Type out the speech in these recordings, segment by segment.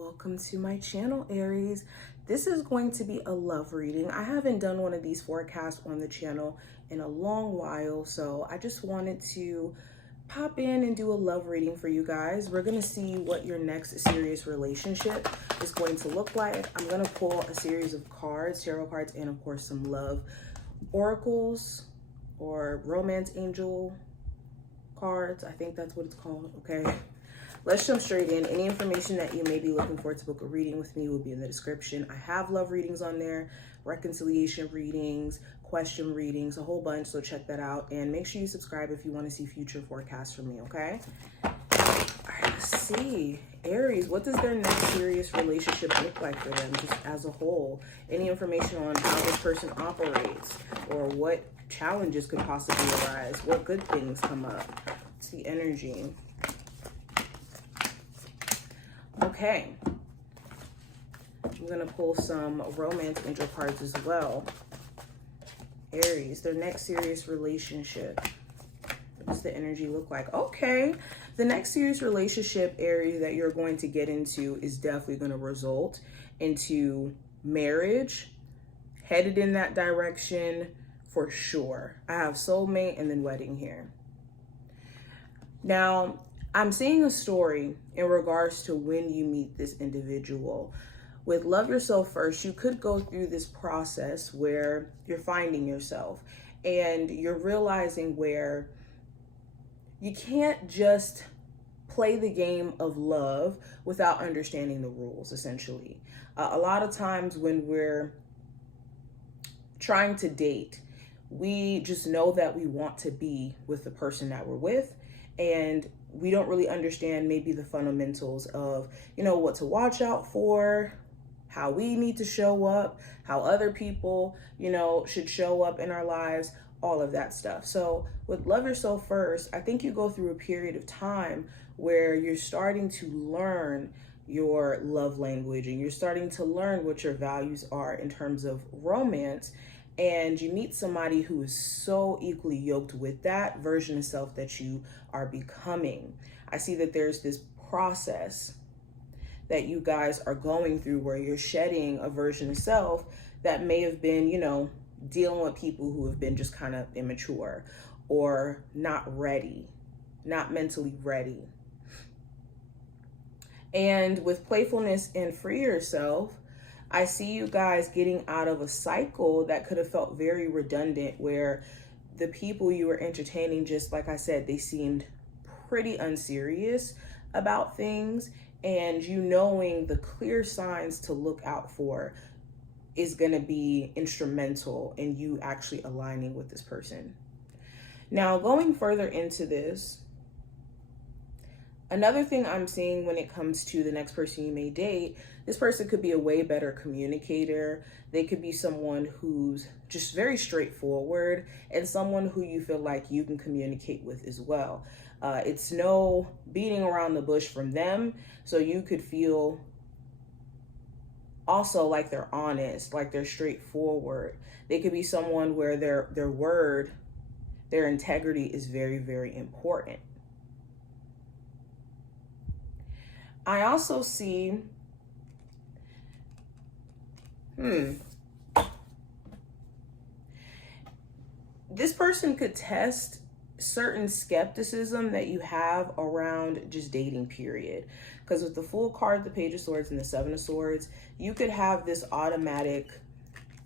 Welcome to my channel, Aries. This is going to be a love reading. I haven't done one of these forecasts on the channel in a long while, so I just wanted to pop in and do a love reading for you guys. We're going to see what your next serious relationship is going to look like. I'm going to pull a series of cards, tarot cards, and of course some love oracles or romance angel cards. I think that's what it's called. Okay. Let's jump straight in. Any information that you may be looking for to book a reading with me will be in the description. I have love readings on there, reconciliation readings, question readings, a whole bunch. So check that out and make sure you subscribe if you want to see future forecasts from me, okay? All right, let's see. Aries, what does their next serious relationship look like for them just as a whole? Any information on how this person operates or what challenges could possibly arise? What good things come up? What's the energy? Okay, I'm going to pull some romance angel cards as well. Aries, their next serious relationship. What does the energy look like? Okay, the next serious relationship, Aries, that you're going to get into is definitely going to result into marriage, headed in that direction for sure. I have soulmate and then wedding here. Now, I'm seeing a story in regards to when you meet this individual. With Love Yourself First, you could go through this process where you're finding yourself and you're realizing where you can't just play the game of love without understanding the rules, essentially. A lot of times when we're trying to date, we just know that we want to be with the person that we're with, and we don't really understand maybe the fundamentals of, what to watch out for, how we need to show up, how other people, should show up in our lives, all of that stuff. So with Love Yourself First, I think you go through a period of time where you're starting to learn your love language and you're starting to learn what your values are in terms of romance. And you meet somebody who is so equally yoked with that version of self that you are becoming. I see that there's this process that you guys are going through where you're shedding a version of self that may have been, dealing with people who have been just kind of immature or not ready, not mentally ready. And with playfulness and free yourself, I see you guys getting out of a cycle that could have felt very redundant, where the people you were entertaining, just like I said, they seemed pretty unserious about things, and knowing the clear signs to look out for is going to be instrumental in you actually aligning with this person. Now, going further into this, another thing I'm seeing when it comes to the next person you may date, this person could be a way better communicator. They could be someone who's just very straightforward and someone who you feel like you can communicate with as well. It's no beating around the bush from them. So you could feel also like they're honest, like they're straightforward. They could be someone where their word, their integrity is very, very important. I also see, this person could test certain skepticism that you have around just dating, period. Because with the Fool card, the Page of Swords, and the Seven of Swords, you could have this automatic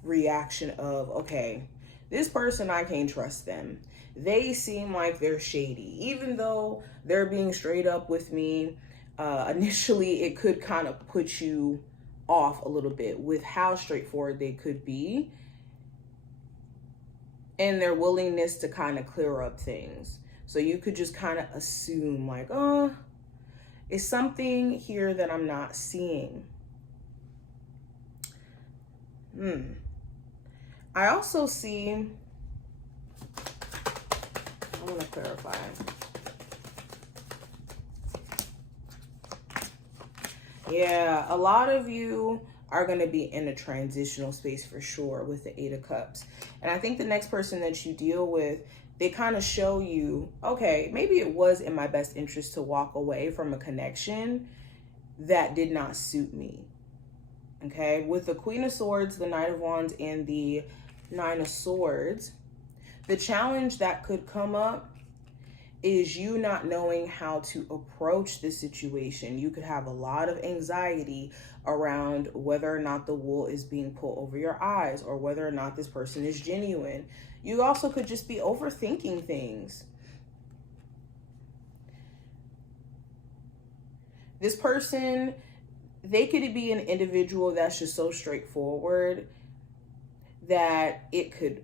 reaction of, okay, this person, I can't trust them. They seem like they're shady. Even though they're being straight up with me, initially it could kind of put you off a little bit with how straightforward they could be and their willingness to kind of clear up things. So you could just kind of assume like, oh, it's something here that I'm not seeing. I also see, I want to clarify. Yeah, a lot of you are going to be in a transitional space for sure with the Eight of Cups. And I think the next person that you deal with, they kind of show you, okay, maybe it was in my best interest to walk away from a connection that did not suit me. Okay, with the Queen of Swords, the Knight of Wands, and the Nine of Swords, the challenge that could come up is you not knowing how to approach this situation. You could have a lot of anxiety around whether or not the wool is being pulled over your eyes, or whether or not this person is genuine. You also could just be overthinking things. This person, they could be an individual that's just so straightforward that it could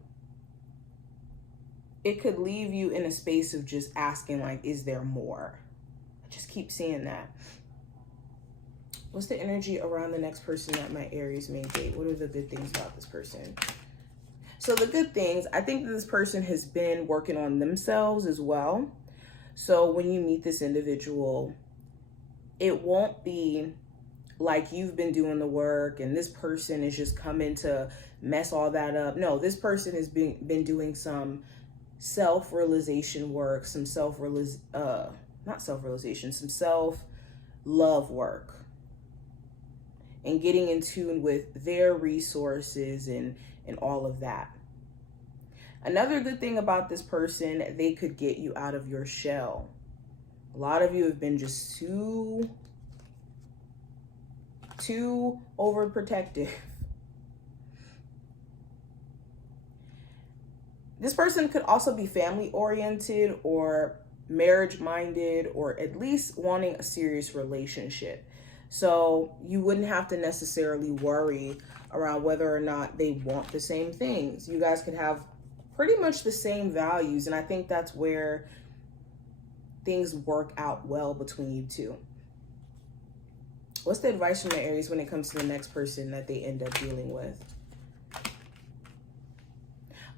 leave you in a space of just asking, like, is there more? I just keep seeing that. What's the energy around the next person that my Aries may date? What are the good things about this person? So the good things, I think that this person has been working on themselves as well. So when you meet this individual, it won't be like you've been doing the work and this person is just coming to mess all that up. No, this person has been doing some self-realization work, some self-love work, and getting in tune with their resources and all of that. Another good thing about this person, they could get you out of your shell. A lot of you have been just too overprotective. This person could also be family oriented or marriage minded, or at least wanting a serious relationship. So you wouldn't have to necessarily worry around whether or not they want the same things. You guys could have pretty much the same values. And I think that's where things work out well between you two. What's the advice from the Aries when it comes to the next person that they end up dealing with?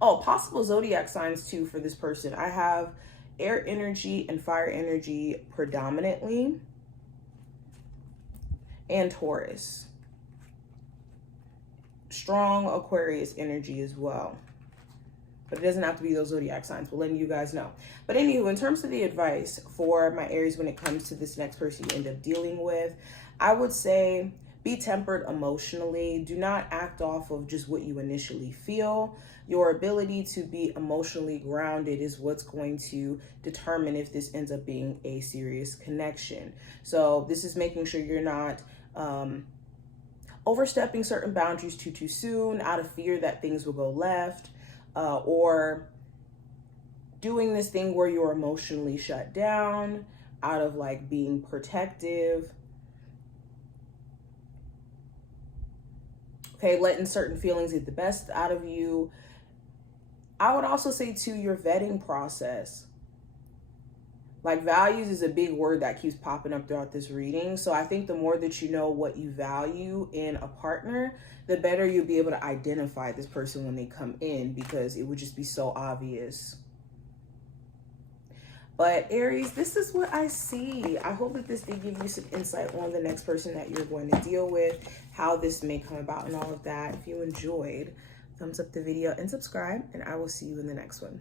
Oh, possible zodiac signs too for this person. I have air energy and fire energy predominantly, and Taurus. Strong Aquarius energy as well. But it doesn't have to be those zodiac signs. We're letting you guys know. But anywho, in terms of the advice for my Aries when it comes to this next person you end up dealing with, I would say be tempered emotionally. Do not act off of just what you initially feel. Your ability to be emotionally grounded is what's going to determine if this ends up being a serious connection. So this is making sure you're not overstepping certain boundaries too soon out of fear that things will go left, or doing this thing where you're emotionally shut down out of like being protective. Okay, letting certain feelings get the best out of you. I would also say too, your vetting process. Like values is a big word that keeps popping up throughout this reading. So I think the more that you know what you value in a partner, the better you'll be able to identify this person when they come in, because it would just be so obvious. But Aries, this is what I see. I hope that this did give you some insight on the next person that you're going to deal with, how this may come about and all of that. If you enjoyed, thumbs up the video and subscribe, and I will see you in the next one.